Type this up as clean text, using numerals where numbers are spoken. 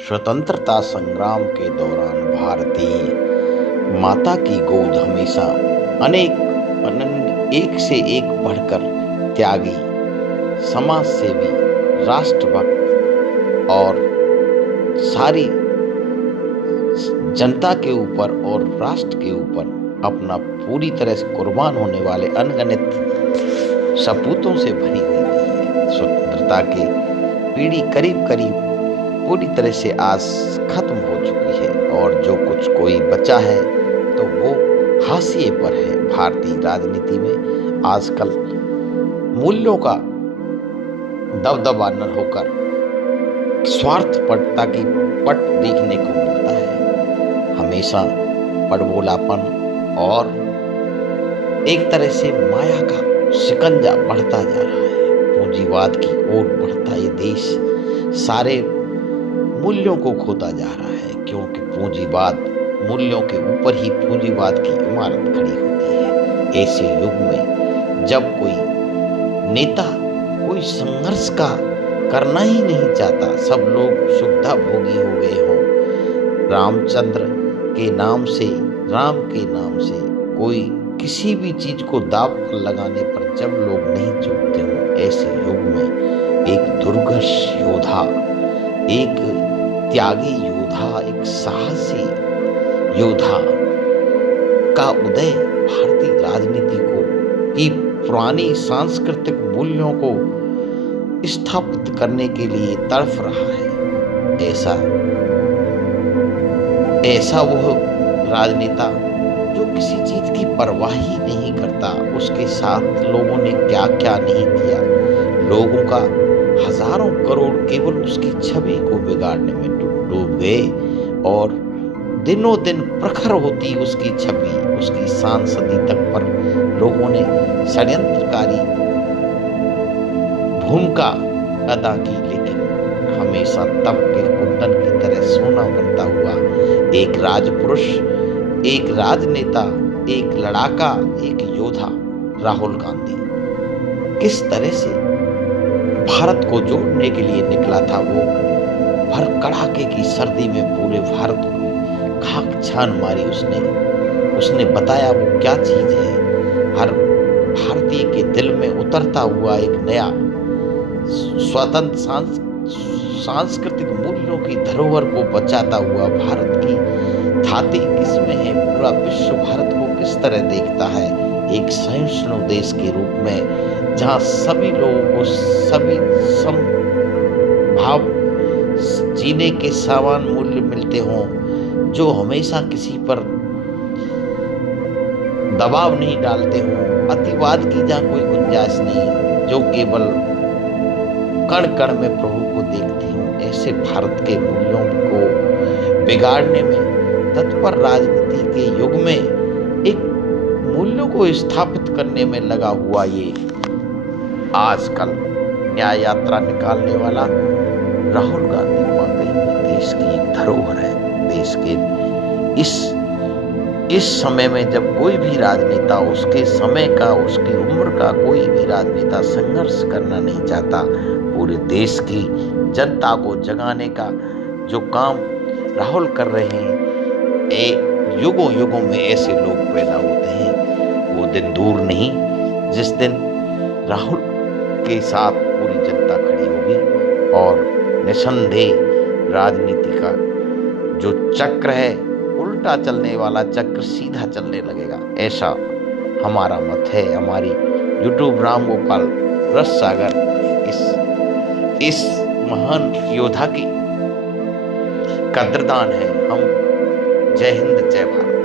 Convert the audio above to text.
स्वतंत्रता संग्राम के दौरान भारतीय माता की गोद हमेशा अनेक अनन्य एक से एक बढ़कर त्यागी, समाज सेवी, राष्ट्रभक्त और सारी जनता के ऊपर और राष्ट्र के ऊपर अपना पूरी तरह से कुर्बान होने वाले अनगिनत सपूतों से भरी हुई रही है। स्वतंत्रता की पीढ़ी करीब करीब पूरी तरह से आज खत्म हो चुकी है और जो कुछ कोई बचा है तो वो हाशिए पर है। भारतीय राजनीति में आजकल मूल्यों का दबदबा न होकर स्वार्थपरता की पट देखने को मिलता है। हमेशा बड़बोलापन और एक तरह से माया का शिकंजा बढ़ता जा रहा है। पूंजीवाद की ओर बढ़ता ये देश सारे मूल्यों को खोता जा रहा है, क्योंकि पूंजीवाद मूल्यों के ऊपर ही पूंजीवाद की इमारत खड़ी होती है। ऐसे युग में जब कोई नेता कोई संघर्ष का करना ही नहीं चाहता, सब लोग सुविधा भोगी हो गए हों, रामचंद्र के नाम से, राम के नाम से कोई किसी भी चीज को दांव पर लगाने पर जब लोग नहीं झुकते हों, ऐसे युग में एक दुर्धर्ष योद्धा, एक त्यागी योद्धा, एक साहसी योद्धा का उदय भारतीय राजनीति को की पुरानी सांस्कृतिक मूल्यों को स्थापित करने के लिए तड़फ रहा है। ऐसा वो राजनेता जो किसी चीज की परवाह ही नहीं करता, उसके साथ लोगों ने क्या क्या नहीं किया, लोगों का हजारों करोड़ केवल उसकी छवि को बिगाड़ने में डूब गए और दिनों दिन प्रखर होती उसकी छवि, उसकी सांसदी तक पर लोगों ने षड्यंत्रकारी भूमिका अदा की, लेकिन हमेशा तप के कुंदन की तरह सोना बनता हुआ एक राजपुरुष, एक राजनेता, एक लड़ाका, एक योद्धा राहुल गांधी किस तरह से भारत को जोड़ने के लिए निकला था। वो भर कड़ाके की सर्दी में पूरे भारत को खाक छान मारी उसने बताया वो क्या चीज है। हर भारतीय के दिल में उतरता हुआ एक नया स्वतंत्र सांस्कृतिक मूल्यों की धरोहर को बचाता हुआ भारत की धाती किसमें है, पूरा विश्व भारत को किस तरह देखता है, एक सहिष्णु देश के रूप में जहां सभी लोगों को सभी समभाव जीने के समान मूल्य मिलते हों, जो हमेशा किसी पर दबाव नहीं डालते हों, अतिवाद की जहाँ कोई गुंजाइश नहीं, जो केवल कण कण में प्रभु को देखते हों, ऐसे भारत के मूल्यों को बिगाड़ने में तत्पर राजनीति के युग में एक मूल्यों को स्थापित करने में लगा हुआ ये आजकल न्याय यात्रा निकालने वाला राहुल गांधी वाकई में देश की एक धरोहर है। देश के इस समय में जब कोई भी राजनेता उसके समय का, उसकी उम्र का कोई भी राजनेता संघर्ष करना नहीं चाहता, पूरे देश की जनता को जगाने का जो काम राहुल कर रहे हैं, युगों युगों में ऐसे लोग पैदा होते हैं। वो दिन दूर नहीं जिस दिन राहुल के साथ पूरी जनता खड़ी होगी और निसंदेह राजनीति का जो चक्र है, उल्टा चलने वाला चक्र सीधा चलने लगेगा, ऐसा हमारा मत है। हमारी यूट्यूब राम गोपाल रस सागर इस महान योद्धा की कद्रदान है। हम जय हिंद जय भारत।